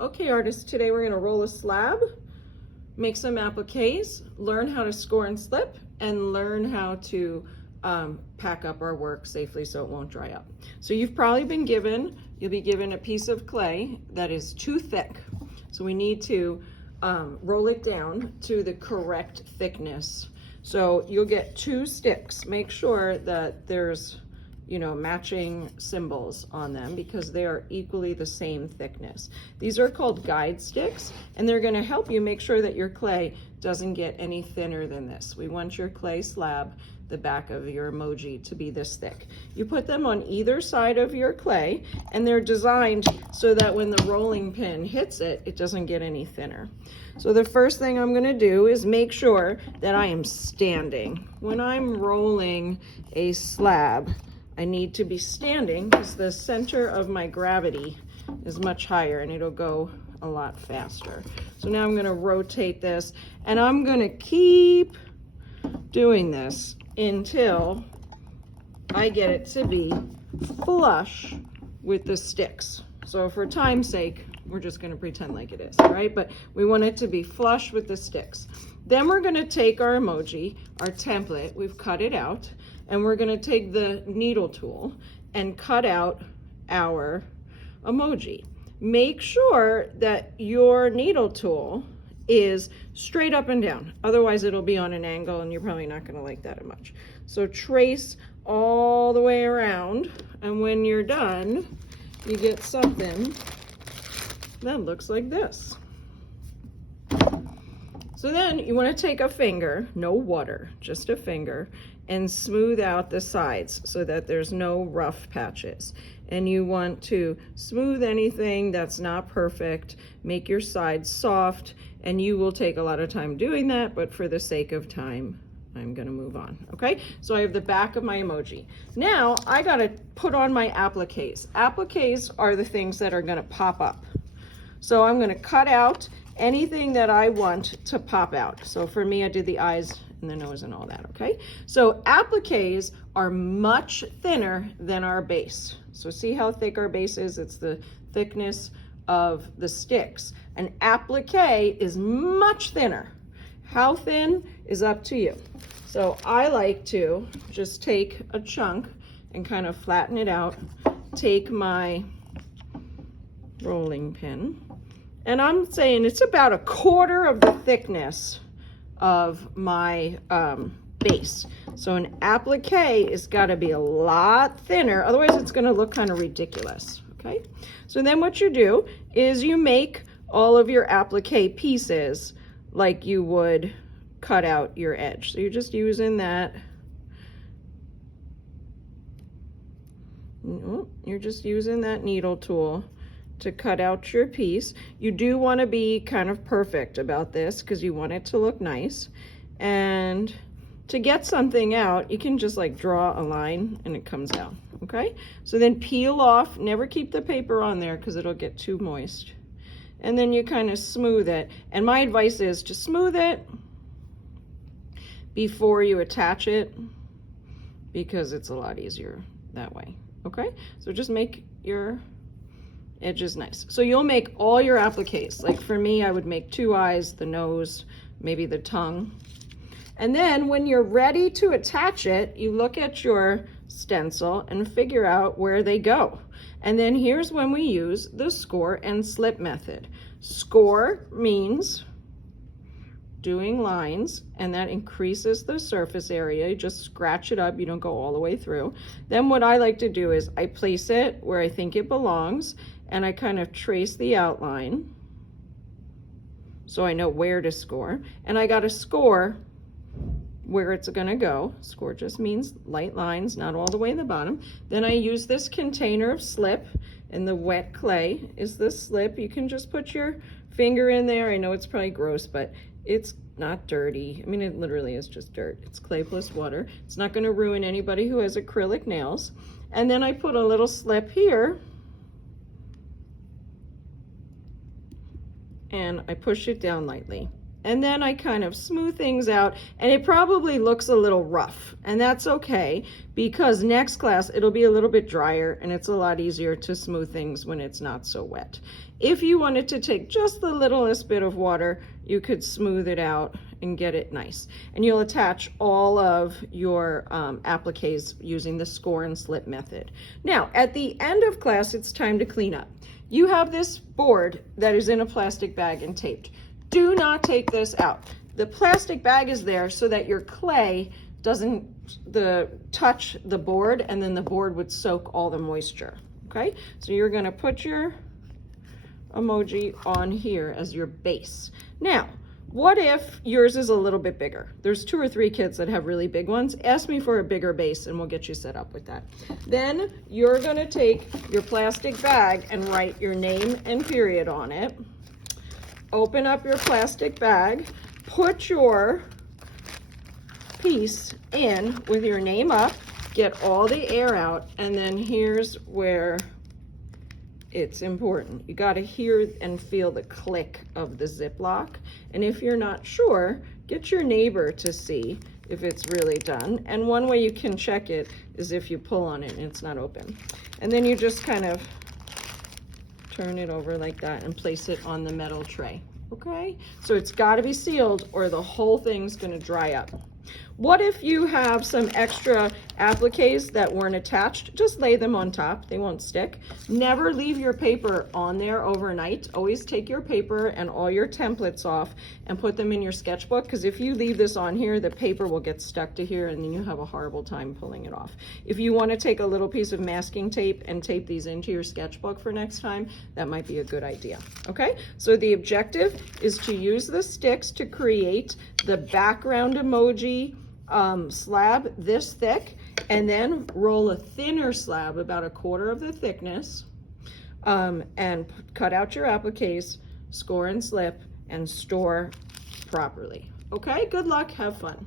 Okay, artists, today we're going to roll a slab, make some appliques, learn how to score and slip, and learn how to pack up our work safely so it won't dry up. So you've probably been given, you'll be given a piece of clay that is too thick. So we need to roll it down to the correct thickness. So you'll get 2 sticks. Make sure that there's, matching symbols on them because they are equally the same thickness. These are called guide sticks, and they're going to help you make sure that your clay doesn't get any thinner than this. We want your clay slab, the back of your emoji, to be this thick. You put them on either side of your clay, and they're designed so that when the rolling pin hits it, it doesn't get any thinner. So the first thing I'm going to do is make sure that I am standing. When I'm rolling a slab, I need to be standing because the center of my gravity is much higher and it'll go a lot faster. So now I'm going to rotate this, and I'm going to keep doing this until I get it to be flush with the sticks. So for time's sake, we're just going to pretend like it is, all right? But we want it to be flush with the sticks. Then we're going to take our emoji, our template, we've cut it out, and we're going to take the needle tool and cut out our emoji. Make sure that your needle tool is straight up and down. Otherwise, it'll be on an angle, and you're probably not going to like that much. So trace all the way around, and when you're done, you get something that looks like this. So then you want to take a finger, no water, just a finger, and smooth out the sides so that there's no rough patches. And you want to smooth anything that's not perfect, make your sides soft, and you will take a lot of time doing that, but for the sake of time, I'm gonna move on, okay? So I have the back of my emoji. Now I gotta put on my appliques. Appliques are the things that are gonna pop up. So I'm gonna cut out anything that I want to pop out. So for me, I did the eyes and the nose and all that, okay? So appliques are much thinner than our base. So see how thick our base is? It's the thickness of the sticks. An applique is much thinner. How thin is up to you. So I like to just take a chunk and kind of flatten it out, take my rolling pin, and I'm saying it's about 1/4 of the thickness of my base. So an applique has got to be a lot thinner, otherwise it's going to look kind of ridiculous, okay? So then what you do is you make all of your applique pieces like you would cut out your edge. So you're just using that. You're just using that needle tool to cut out your piece. You do want to be kind of perfect about this because you want it to look nice. And to get something out, you can just like draw a line and it comes out, okay? So then peel off, never keep the paper on there because it'll get too moist. And then you kind of smooth it. And my advice is to smooth it before you attach it because it's a lot easier that way, okay? So just make your edges nice. So you'll make all your appliques. Like for me, I would make 2 eyes, the nose, maybe the tongue. And then when you're ready to attach it, you look at your stencil and figure out where they go. And then here's when we use the score and slip method. Score means doing lines, and that increases the surface area. You just scratch it up, you don't go all the way through. Then what I like to do is I place it where I think it belongs, and I kind of trace the outline so I know where to score. And I got to score where it's gonna go. Score just means light lines, not all the way in the bottom. Then I use this container of slip, and the wet clay is the slip. You can just put your finger in there. I know it's probably gross, but it's not dirty. I mean, it literally is just dirt. It's clay plus water. It's not gonna ruin anybody who has acrylic nails. And then I put a little slip here, and I push it down lightly. And then I kind of smooth things out, and it probably looks a little rough, and that's okay, because next class it'll be a little bit drier and it's a lot easier to smooth things when it's not so wet. If you wanted to take just the littlest bit of water, you could smooth it out and get it nice. And you'll attach all of your appliques using the score and slip method. Now, at the end of class, it's time to clean up. You have this board that is in a plastic bag and taped. Do not take this out. The plastic bag is there so that your clay doesn't touch the board, and then the board would soak all the moisture, okay? So you're gonna put your emoji on here as your base. Now, what if yours is a little bit bigger? There's 2 or 3 kids that have really big ones. Ask me for a bigger base and we'll get you set up with that. Then you're gonna take your plastic bag and write your name and period on it. Open up your plastic bag, put your piece in with your name up, get all the air out, and then here's where it's important. You got to hear and feel the click of the Ziploc. And if you're not sure, get your neighbor to see if it's really done. And one way you can check it is if you pull on it and it's not open. And then you just kind of turn it over like that and place it on the metal tray. Okay? So it's got to be sealed or the whole thing's going to dry up. What if you have some extra appliques that weren't attached? Just lay them on top, they won't stick. Never leave your paper on there overnight. Always take your paper and all your templates off and put them in your sketchbook, because if you leave this on here, the paper will get stuck to here and then you have a horrible time pulling it off. If you want to take a little piece of masking tape and tape these into your sketchbook for next time, that might be a good idea. Okay, so the objective is to use the sticks to create the background emoji slab this thick, and then roll a thinner slab about 1/4 of the thickness, and cut out your appliques, score and slip, and store properly. Okay, good luck, have fun.